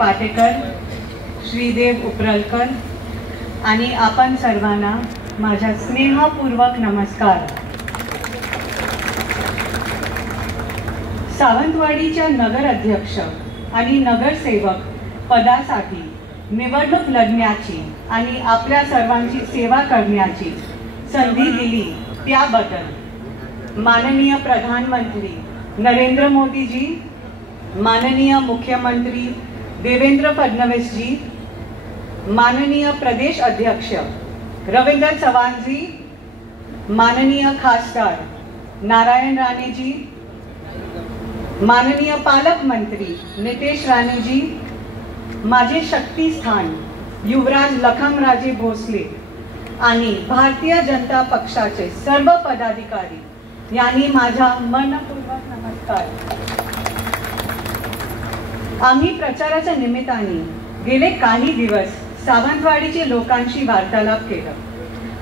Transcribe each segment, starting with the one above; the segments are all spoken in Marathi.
पाटेकर, श्रीदेव उपरलकर आणि आपण सर्वांना माझा स्नेहपूर्वक नमस्कार। सावंतवाडीच्या नगर अध्यक्ष आणि नगरसेवक पदासाठी निवडणूक लढण्याची आणि आपल्या सर्वांची सेवा करण्याची संधी दिली त्याबद्दल माननीय प्रधानमंत्री नरेंद्र मोदी जी, माननीय मुख्यमंत्री देवेंद्र फडणवीस जी, माननीय प्रदेश अध्यक्ष रविंद्र चव्हाण जी, माननीय खासदार नारायण राणे जी, माननीय पालक मंत्री नितेश राणे जी, माझे शक्तिस्थान युवराज लखनराजे भोसले आणि भारतीय जनता पक्षाचे सर्व पदाधिकारी यांनी माझा मनपूर्वक नमस्कार। आम्ही प्रचाराच्या निमित्ताने गेले काही दिवस सावंतवाडीचे लोकांशी वार्तालाप केला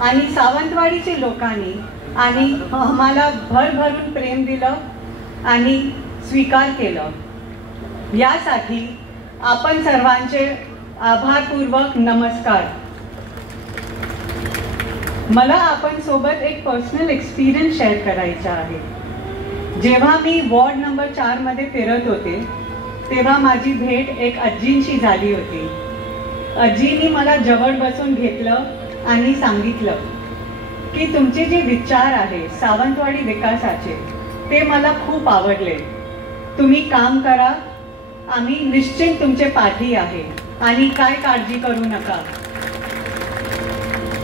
आणि सावंतवाडीचे लोकांनी आणि आम्हाला भरभरून प्रेम दिलं आणि स्वीकार केलं। यासाठी आपण सर्वांचे आभारपूर्वक नमस्कार। मला आपण सोबत एक पर्सनल एक्सपिरियन्स शेअर करायचा आहे। जेव्हा मी वॉर्ड नंबर 4 मध्ये फिरत होते तेव्हा माझी भेट एक आजींशी झाली होती। आजींनी मला जवळ बसून घेतलं आणि सांगितलं की तुमचे जे विचार आहे सावंतवाडी विकासाचे ते मला खूप आवडले। तुम्ही काम करा, आम्ही निश्चित तुमचे पाठी आहे आणि काय काळजी करू नका।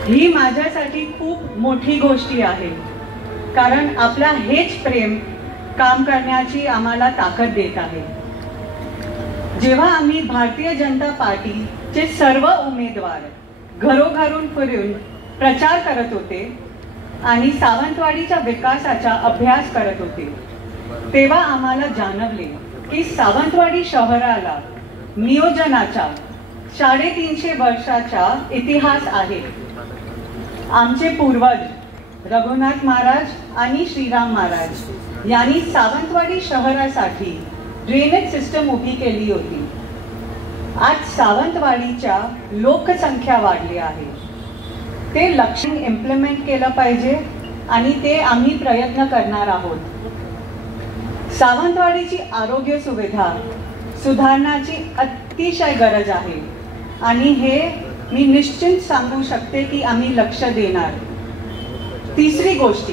ही माझ्यासाठी खूप मोठी गोष्ट आहे, कारण आपला हेच प्रेम काम करण्याची आम्हाला ताकद देत आहे। जेव्हा आम्ही भारतीय जनता पार्टीचे सर्व उमेदवार घरोघरून फिरून प्रचार करत होते आणि सावंतवाडीच्या विकासाचा अभ्यास करत होते तेव्हा आम्हाला जाणवले की सावंतवाडी शहराला नियोजनाचा 350 वर्षाचा इतिहास आहे। आमचे पूर्वज रघुनाथ महाराज आणि श्रीराम महाराज यांनी सावंतवाडी शहरासाठी ड्रेनेज सिस्टम उभी केली होती। आज सावंतवाडीच्या लोकसंख्या वाढली आहे, ते लक्ष्य इम्प्लिमेंट केलं पाहिजे आणि ते आम्ही प्रयत्न करणार आहोत। सावंतवाडीची आरोग्य सुविधा सुधारण्याची अतिशय गरज आहे आणि हे मी निश्चित सांगू शकते की आम्ही लक्ष देणार। तिसरी गोष्ट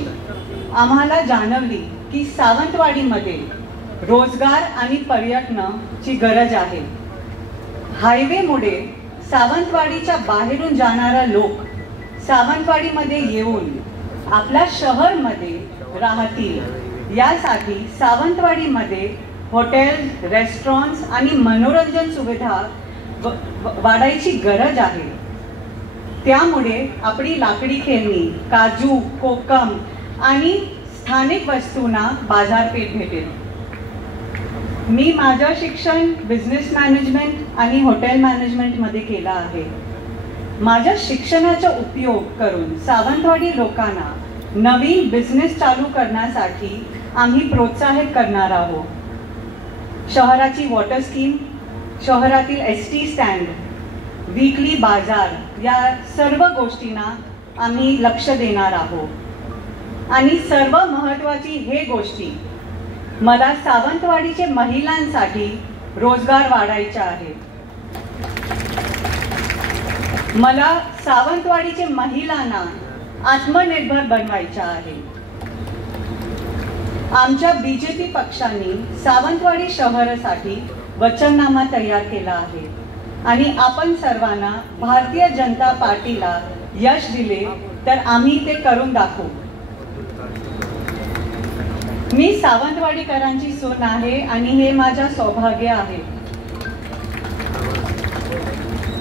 आम्हाला जाणवली की सावंतवाडीमध्ये रोजगार आणि पर्यटनाची गरज आहे। हायवेमुळे सावंतवाडीच्या बाहेरून जाणारा लोक सावंतवाडीमध्ये येऊन आपल्या शहरमध्ये राहतील, यासाठी सावंतवाडीमध्ये हॉटेल, रेस्टॉरंट्स आणि मनोरंजन सुविधा वाढायची गरज आहे। त्यामुळे आपली लाकडी खेळणी, काजू, कोकम आणि स्थानिक वस्तूंना बाजारपेठ भेटेल। मी माझं शिक्षण बिझनेस मॅनेजमेंट आणि हॉटेल मॅनेजमेंट मध्ये केलं आहे। माझ्या शिक्षणाचा उपयोग करून सावंतवाडी लोकांना नवीन बिझनेस चालू करण्यासाठी आम्ही प्रोत्साहित करणार आहोत। शहराची वॉटर स्कीम, शहरातील एसटी स्टँड, वीकली बाजार या सर्व गोष्टींना आम्ही लक्ष देणार आहोत। आणि सर्व महत्त्वाची हे गोष्टी मला सावंतवाडीचे महिलांसाठी रोजगार वाढायचा आहे। मला सावंतवाडीचे महिलांना आत्मनिर्भर बनवायचा आहे। आमच्या बीजेपी पक्षाने सावंतवाडी शहरासाठी वचननामा तयार केला आहे आणि आपण सर्वांना भारतीय जनता पार्टीला यश दिले तर आम्ही ते करून दाखवू। मी सावंतवाडीकरांची सून आहे आणि हे माझे सौभाग्य आहे।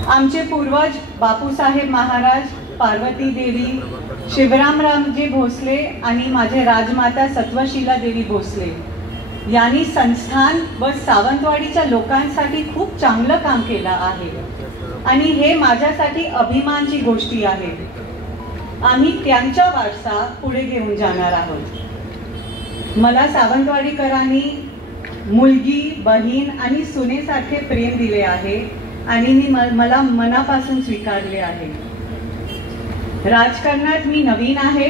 आमचे पूर्वज बापूसाहेब महाराज, पार्वती देवी, शिवरामरावजी भोसले आणि माझे राजमाता सत्वशीला देवी भोसले यांनी संस्थान व सावंतवाडीच्या लोकांसाठी खूप चांगलं काम केलं आहे आणि हे माझ्यासाठी अभिमानाची गोष्ट आहे। आम्ही त्यांचा वारसा पुढे घेऊन जाणार आहोत। मला सावंतवाडीकरांनी मुलगी, बहीण आणि सुनेसारखे प्रेम दिले आहे आणि मला मनापासून स्वीकारले आहे. राजकारणात मी नवीन आहे,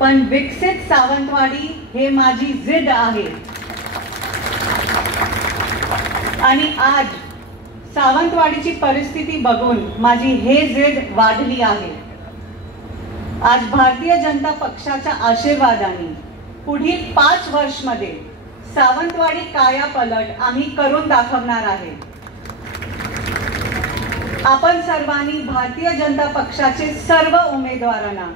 पण विकसित सावंतवाडी हे माझी जिद्द आहे. आणि आज सावंतवाडीची परिस्थिती बघून माझी हे जिद्द वाढली आहे. आज भारतीय जनता पक्षाच्या आशीर्वादाने पुढील 5 वर्षांमध्ये सावंतवाडी कायापलट आम्ही करून दाखवणार आहे. आपण सर्वांनी भारतीय जनता पक्षाचे सर्व उमेदवारांना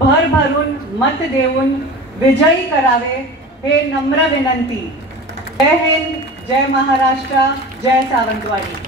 भरभरून मत देऊन विजयी करावे हे नम्र विनंती. जय हिंद, जय महाराष्ट्र, जय सावंतवाडी.